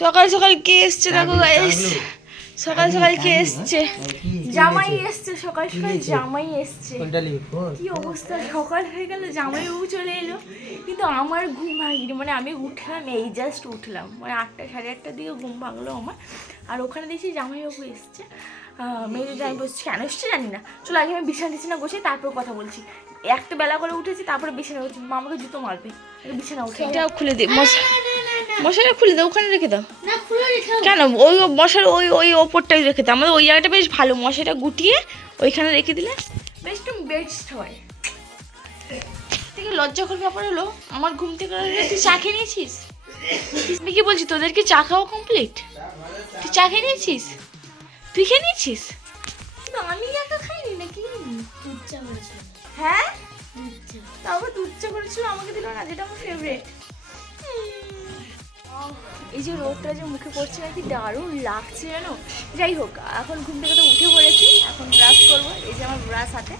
সকাল সকাল কে এসছে দেখো গাইস সকাল সকাল কে এসছে? জামাই এসছে সকাল সকাল জামাই এসছে। কি অবস্থা? সকাল হয়ে গেল জামাই বাবু চলে এলো। কিন্তু আমার ঘুম ভাঙিনি মানে আমি উঠলাম এই জাস্ট উঠলাম। মানে আটটা সাড়ে আটটার দিকে ঘুম ভাঙলো আমার। আর ওখানে দেখছি জামাইবাবু এসছে। মেয়েদের আমি বসছি। কেন এসছে জানি না। চলো আগে আমি বিছানা টিছানা বসে তারপর কথা বলছি। একটা বেলা করে উঠেছি তারপরে বিছানা উঠছি মা আমাকে জুতো মারবে। বিছানা উঠে এটাও খুলে দে মশা। মশাটা খুলে দাও ওখানে রেখে দাও। না কেন? ওই মশার ওই ওই ওপরটাই রেখে দাও। আমাদের ওই জায়গাটা বেশ ভালো। মশাটা গুটিয়ে ওইখানে রেখে দিলে বেশ একটু বেস্ট হয়। থেকে লজ্জাকর ব্যাপার হলো আমার ঘুম থেকে তুই চা খেয়ে নিয়েছিস? আমি কি বলছি তোদের কি চা খাওয়া কমপ্লিট তুই চা খেয়ে নিয়েছিস? তুই খেয়ে নিয়েছিস? আমি একা খাইনি নাকি? দুধ চা হ্যাঁ? তারপর দুধ চা করেছিল আমাকে দিল না যেটা আমার ফেভারিট এই যে রোদটা যে মুখে পড়ছে নাকি দারুণ লাগছে জানো? যাই হোক, এখন ঘুম থেকে তো উঠে পড়েছি, এখন ব্রাশ করব, এই যে আমার ব্রাশ হাতে।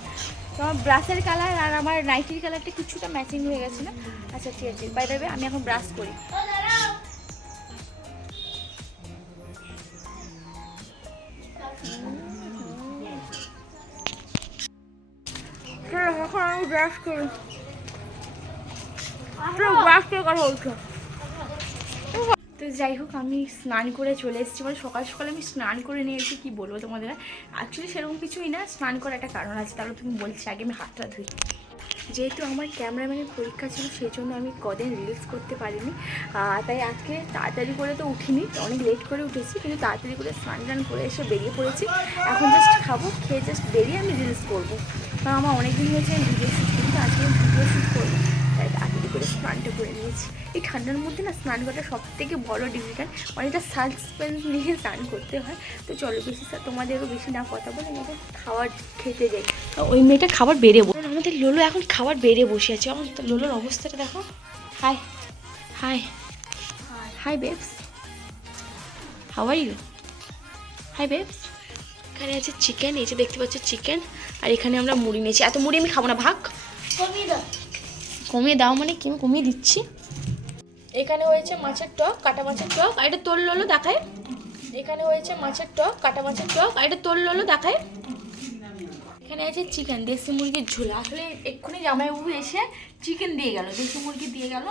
তো আমার ব্রাশের কালার আর আমার নাইটির কালারটা কিছুটা ম্যাচিং হয়ে গেছে না? আচ্ছা ঠিক আছে বাই দেবে আমি এখন ব্রাশ করি। এখন আমি ব্রাশ করি। ব্রাশ করে কথা বলছো তো যাই হোক, আমি স্নান করে চলে এসেছি। মানে সকাল সকাল আমি স্নান করে নিয়েছি, কি বলব তোমাদের? অ্যাকচুয়ালি সেরকম কিছুই না, স্নান করার একটা কারণ আছে। তাহলে তুমি বলছি আগে আমি হাতটা ধুই। যেহেতু আমার ক্যামেরাম্যানের পরীক্ষা ছিল সেই জন্য আমি কদিন রিলস করতে পারিনি। তাই আজকে তাড়াতাড়ি করে তো উঠিনি। অনেক লেট করে উঠেছি, কিন্তু তাড়াতাড়ি করে স্নান টান করে এসে বেরিয়ে পড়েছি। এখন জাস্ট খাব, খেয়ে জাস্ট বেরিয়ে আমি রিলস করব। কারণ আমার অনেক দিন হয়েছে আমি ভিডিও শ্যুট কিন্তু আজকে আমি ভিডিও শ্যুট করব। তাই স্নানটা করে নিয়েছি। এই ঠান্ডার মধ্যে না স্নান করাটা সব থেকে বড় ডিফিকাল্ট। অনেকটা সাসপেন্স নিয়ে স্নান করতে হয়। তো চলো বেশি স্যার তোমাদেরও বেশি না কথা বলে আমাদের খাবার খেতে যাই। ওই মেয়েটা খাবার বেড়ে বসে আমাদের লোলো এখন খাবার বেড়ে বসে আছে। আমার তো লোলোর অবস্থাটা দেখো। Hi hi hi babes how are you hi babes এখানে আছে চিকেন এই যে দেখতে পাচ্ছ চিকেন আর এখানে আমরা মুড়ি নিয়েছি। এত মুড়ি আমি খাব না ভাগ। কমিয়ে দাও মানে কি? আমি কমিয়ে দিচ্ছি। এখানে হয়েছে মাছের টক, কাটা মাছের টক, আর এটা তোল ললো দেখায় এখানে হয়েছে মাছের টক, কাটা মাছের টক, আর এটা তোল ললো দেখায় এখানে আছে চিকেন দেশি মুরগির ঝোল। আসলে এক্ষুনি জামাইবাবু এসে চিকেন দিয়ে গেল, দেশি মুরগি দিয়ে গেল।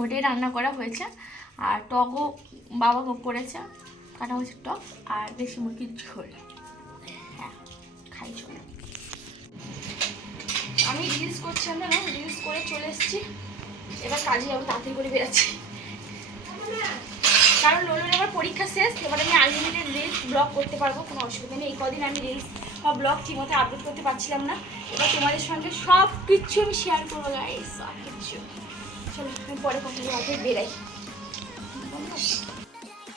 ওটাই রান্না করা হয়েছে। আর টকও বাবা করেছে, কাটা মাছের টক আর দেশি মুরগির ঝোল। হ্যাঁ খাই চলো। আমি রিলস করছিলাম না রিলস করে চলে এসেছি। এবার কাজে যাব, তাড়াতাড়ি করে বেরোচ্ছি। কারণ লোলোর এবার পরীক্ষা শেষ, এবার আমি আনলিমিটেড রিলস ব্লগ করতে পারব, কোনো অসুবিধা নেই। এই কদিন আমি রিলস বা ব্লগ ঠিকমতো আপলোড করতে পারছিলাম না। এবার তোমাদের সঙ্গে সব কিছু আমি শেয়ার করব গাইস সব কিছু চলো, আমি পরে কথা বলতে বেরাই।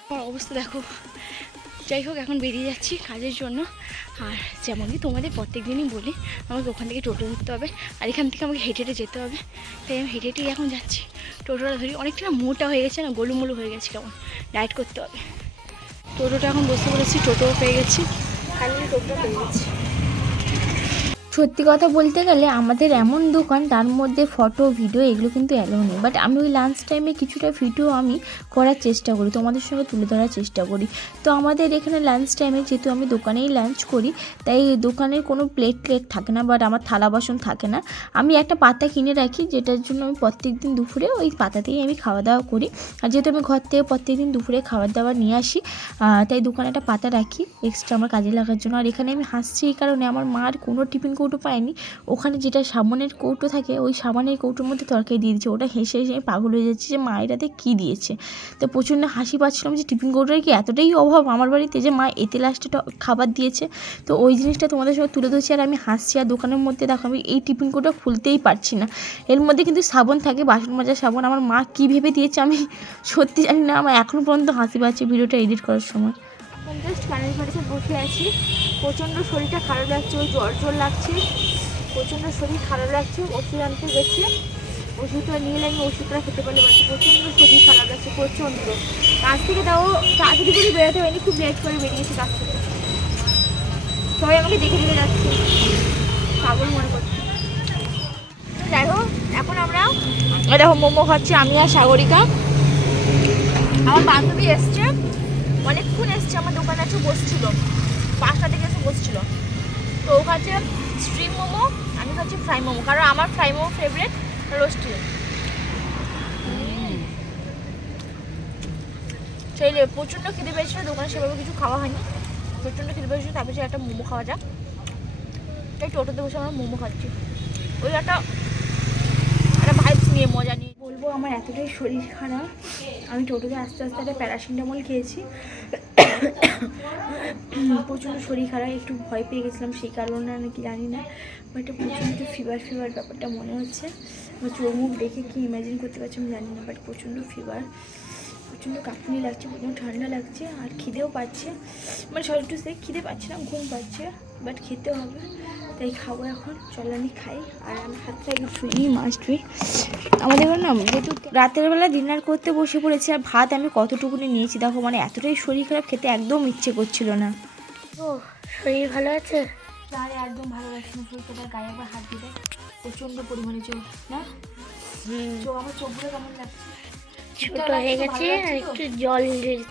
আমার অবস্থা দেখো। যাই হোক, এখন বেরিয়ে যাচ্ছি কাজের জন্য। আর যেমনই তোমাদের প্রত্যেক দিনই বলি, আমাকে ওখান থেকে টোটো ধরতে হবে আর এখান থেকে আমাকে হেঁটে হেঁটে যেতে হবে। তাই আমি হেঁটে হেঁটেই এখন যাচ্ছি। টোটোটা ধরি, অনেকটা না মোটা হয়ে গেছে না, গোলুমোলু হয়ে গেছে কেমন? ডায়েট করতে হবে। টোটোটা এখন বসতে বলেছি টোটোও পেয়ে গেছি। ফাইনালি টোটোটা পেয়ে গেছি। সত্যি কথা বলতে গেলে আমাদের এমন দোকান, তার মধ্যে ফটো ভিডিও এগুলো কিন্তু অ্যালো নেই। বাট আমি ওই লাঞ্চ টাইমে কিছুটা ভিডিও আমি করার চেষ্টা করি, তোমাদের সঙ্গে তুলে ধরার চেষ্টা করি। তো আমাদের এখানে লাঞ্চ টাইমে যেহেতু আমি দোকানেই লাঞ্চ করি, তাই দোকানের কোনো প্লেট প্লেট থাকে না বাট আমার থালা বাসন থাকে না। আমি একটা পাতা কিনে রাখি, যেটার জন্য আমি প্রত্যেক দিন দুপুরে ওই পাতাতেই আমি খাওয়া দাওয়া করি। আর যেহেতু আমি ঘর থেকে প্রত্যেক দিন দুপুরে খাবার দাবার নিয়ে আসি তাই দোকানে একটা পাতা রাখি এক্সট্রা আমার কাজে লাগার জন্য। আর এখানে আমি হাসছি এই কারণে, আমার মার কোনো টিফিন কৌটো পায়নি। ওখানে যেটা সাবানের কৌটো থাকে, ওই সাবানের কৌটোর মধ্যে তরকারি দিয়ে দিচ্ছে ওটা হেসে হেসে পাগল হয়ে যাচ্ছে যে মা এটাতে কী দিয়েছে? তো প্রচণ্ড হাসি পাচ্ছিলাম যে টিফিন কৌটোর কি এতটাই অভাব আমার বাড়িতে যে মা এতে লাস্টে খাবার দিয়েছে। তো ওই জিনিসটা তোমাদের সঙ্গে তুলে ধরছি আর আমি হাসছি আর দোকানের মধ্যে দেখো আমি এই টিফিন কৌটো খুলতেই পারছি না। এর মধ্যে কিন্তু সাবান থাকে, বাসন মাজার সাবান। আমার মা কী ভেবে দিয়েছে আমি সত্যি জানি না, আমার এখনও পর্যন্ত হাসি পাচ্ছে ভিডিওটা এডিট করার সময়। এখন জাস্ট ফ্যানের বাড়িতে বসে আছি। প্রচণ্ড শরীরটা খারাপ লাগছে, ওই জ্বর জ্বর লাগছে। প্রচণ্ড শরীর খারাপ লাগছে ওষুধ আনতে গেছে। ওষুধটা নিয়ে আমি ওষুধটা খেতে পারলে পারছি প্রচণ্ড শরীর খারাপ লাগছে, প্রচণ্ড। কাজ থেকে তাও তাড়াতাড়ি করে বেরোতে হয়নি, খুব লেট করে বেরিয়েছি কাজ থেকে। সবাই আমাকে দেখে দেখে যাচ্ছে। পাগল মনে করছে। যাই হোক, এখন আমরা দেখো মোমো খাচ্ছি আমি আর সাগরিকা। আমার বান্ধবী এসছে। অনেকক্ষণ এসছে, আমার দোকানে এসে বসছিল। পাঁচটা থেকে এসে বসছিল। তো ও খাচ্ছে স্ট্রিম মোমো, আমি খাচ্ছি ফ্রাই মোমো, কারণ আমার ফ্রাই মোমো ফেভারিট রোস্টি সেই লে- প্রচণ্ড খেতে পেয়েছিল, দোকানে সেভাবে কিছু খাওয়া হয়নি। প্রচণ্ড খেতে পেয়েছিল, তারপর একটা মোমো খাওয়া যাক। তাই টোটোতে বসে আমরা মোমো খাচ্ছি। ওই একটা একটা ভাইবস নিয়ে মজা নিয়ে বলব, আমার এতটাই শরীর খারাপ। আমি টোটোতে আস্তে আস্তে একটা প্যারাসিটামল খেয়েছি। প্রচণ্ড শরীর খারাপ, একটু ভয় পেয়ে গেছিলাম, সেই কারণে নাকি জানি না। বাট প্রচণ্ড ফিভার ফিভার ব্যাপারটা মনে হচ্ছে। আমার চোখ মুখ দেখে কি ইমাজিন করতে পারছি আমি জানি না বাট প্রচণ্ড ফিভার প্রচণ্ড কাঁপুনি লাগছে, প্রচণ্ড ঠান্ডা লাগছে, আর খিদেও পাচ্ছে। মানে সব একটু সে খিদে পাচ্ছে না, ঘুম পাচ্ছে। বাট খেতে হবে। তাই খাব এখন। চল আমি খাই। আর আমি হাতটা একটু শুই মাছ ধুই আমাদের না যেহেতু রাতের বেলা ডিনার করতে বসে পড়েছি আর ভাত আমি কতটুকুনি নিয়েছি দেখো মানে এতটাই শরীর খারাপ খেতে একদম ইচ্ছে করছিল না। ও শরীর ভালো আছে? আর একদম ভালো লাগছে না শরীরটা গায়ে একবার হাত দিতে প্রচণ্ড পরিমাণে চোখ না? চোখ আমার চোখগুলো কেমন লাগছে? ছোট হয়ে গেছে আর একটু জল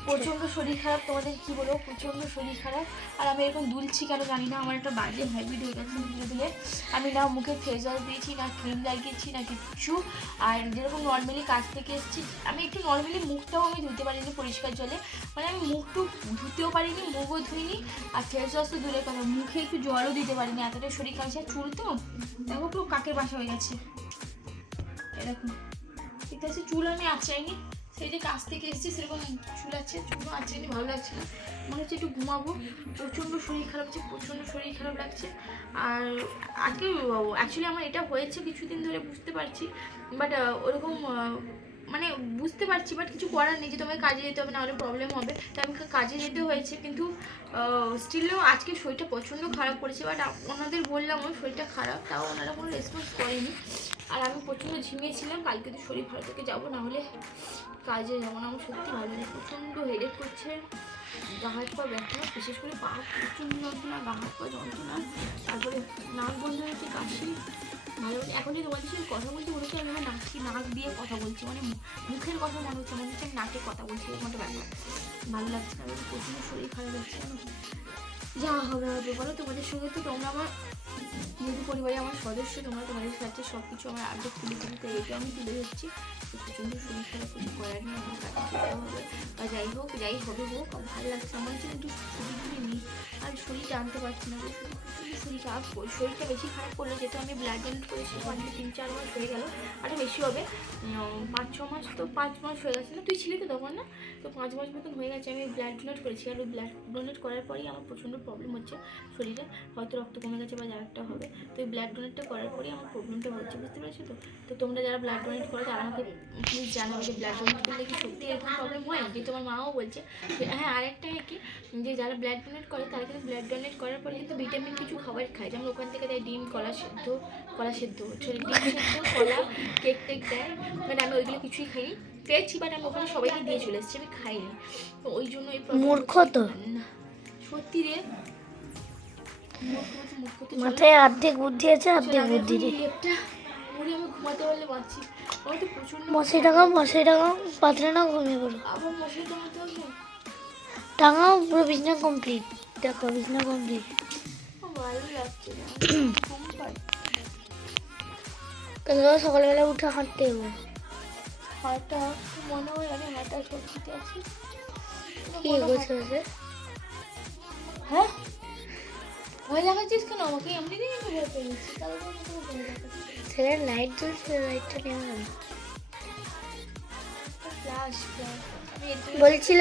প্রচণ্ড শরীর খারাপ তোমাদের কি বলব? প্রচণ্ড শরীর খারাপ। আর আমি এরকম দুলছি কেন জানি না আমার একটা বাজে হ্যাবিট হয়ে গেছে ধীরে ধীরে। আমি না মুখে ফেস ওয়াশ দিয়েছি না ক্রিম লাগিয়েছি না কিছু আর যেরকম নর্মালি কাজ থেকে এসেছি আমি একটু নর্মালি মুখটাও আমি ধুতে পারিনি পরিষ্কার জলে। মানে আমি মুখটু ধুতেও পারিনি মুখও ধুইনি আর ফেস ওয়াশ তো দূরের কথা। মুখে একটু জলও দিতে পারিনি এতটা শরীর খারাপ। চুল তো? দেখো পুরো কাকের বাসা হয়ে গেছে। এরকম। ঠিক আছে, চুল আমি আঁচড়াইনি সেই যে কাজ থেকে এসেছি, সেরকম চুল আছে, চুলও আঁচড়াইনি ভালো লাগছে না। মনে হচ্ছে একটু ঘুমাবো। প্রচণ্ড শরীর খারাপ হচ্ছে, প্রচণ্ড শরীর খারাপ লাগছে। আর আজকে অ্যাকচুয়ালি আমার এটা হয়েছে কিছুদিন ধরে, বুঝতে পারছি। বাট ওরকম মানে বুঝতে পারছি বাট কিছু করার নেই। যে তোমাকে কাজে যেতে হবে, নাহলে প্রবলেম হবে। তাই আমি কাজে যেতে হয়েছে, কিন্তু স্টিলও আজকে শরীরটা প্রচণ্ড খারাপ করেছে। বাট ওনাদের বললাম ওর শরীরটা খারাপ, তাও ওনারা কোনো রেসপন্স করেনি। আর আমি প্রচণ্ড ঝিমিয়েছিলাম, কালকে তো শরীর ভালো থেকে, যাব না হলে কাজে যাব না। আমার সত্যি ভালো লাগে প্রচণ্ড হেডেক করছে। গা হাত পা ব্যথা, বিশেষ করে পা প্রচণ্ড যন্ত্রণা, গা হাত পা যন্ত্রণা। তারপরে নাক বন্ধ হয়েছে কাশি। ভালো এখন যে তোমাদের সাথে কথা বলছি মনে হচ্ছে আমি আমার নাকি নাক দিয়ে কথা বলছি মানে মুখের কথা মনে হচ্ছে মনে হচ্ছে নাকে কথা বলছি, এরকম একটা ব্যাপার। ভালো লাগছে না প্রচণ্ড শরীর খারাপ লাগছে যা হবে হবে, বলো তোমাদের সঙ্গে তো তোমরা আমার পরিবারে আমার সদস্য, তোমরা তোমাদের সাথে সব কিছু আমার আগে তুলে তুলতে এটা আমি তুলে ধরছি। প্রচণ্ড খারাপ কিছু করার নেই, আমার যেতে হবে। বা যাই হোক, যাই হবে হোক ভালো লাগছে, আমার জন্য একটু ছুটি টুটি নিই আর শরীর টানতে পারছি না প্রচণ্ড শরীর খারাপ কর- শরীরটা বেশি খারাপ করলে, যেহেতু আমি ব্লাড ডোনেট করেছি অনেক তিন চার মাস হয়ে গেল আরও বেশি হবে। পাঁচ ছ মাস তো পাঁচ মাস হয়ে গেছে না? তুই ছিলি তো তখন না? তো পাঁচ মাস মতন হয়ে গেছে, আমি ব্লাড ডোনেট করেছি। আর ওই ব্লাড ডোনেট করার পরেই আমার প্রচণ্ড প্রবলেম হচ্ছে শরীরে। হয়তো রক্ত কমে গেছে বা যা একটা হবে। তো ওই ব্লাড ডোনেটটা করার পরেই আমার প্রবলেমটা হচ্ছে, বুঝতে পেরেছ তো? তো তোমরা যারা ব্লাড ডোনেট করো, তারা আমাকে প্লিজ জানাবে যে ব্লাড ডোনেট করলে কি সত্যি এরকম প্রবলেম হয়? যে তোমার মাও বলছে হ্যাঁ আরেকটা কি? যে যারা ব্লাড ডোনেট করে, তারা কিন্তু ব্লাড ডোনেট করার পরে কিন্তু ভিটামিন কিছু খাবার খায়। যেমন ওখান থেকে দেয় ডিম কলা সেদ্ধ কলা সেদ্ধ। সরি ডিম সেদ্ধ কলা কেক টেক দেয়। মানে আমি ওইগুলো কিছুই খাইনি। পেয়েছি বাট আমি ওখানে সবাইকে দিয়ে চলে এসেছি। আমি খাইনি। তো ওই জন্য মূর্খ তো। সত্যি রে। মাথায় অর্ধেক বুদ্ধি আছে অর্ধেক বুদ্ধি রে। মশাই টাঙাও মশাই টাঙাও না ঘুমিয়ে পড়ো। টাঙাও পুরো বিছনা কমপ্লিট দেখো বিছনা কমপ্লিট আমার ভালো লাগছে না। ঘুম পাই কালকে সকালবেলা উঠে হাঁটতে যাব হাঁটা মনে হয় আমি হাঁটা আছি। কি আছে হ্যাঁ? ভয় কেন? আমাকে ভয় লাইট জ্বলছে লাইটটা গেল ফ্লাশ ফ্লাশ আমি এর থেকে বলছিল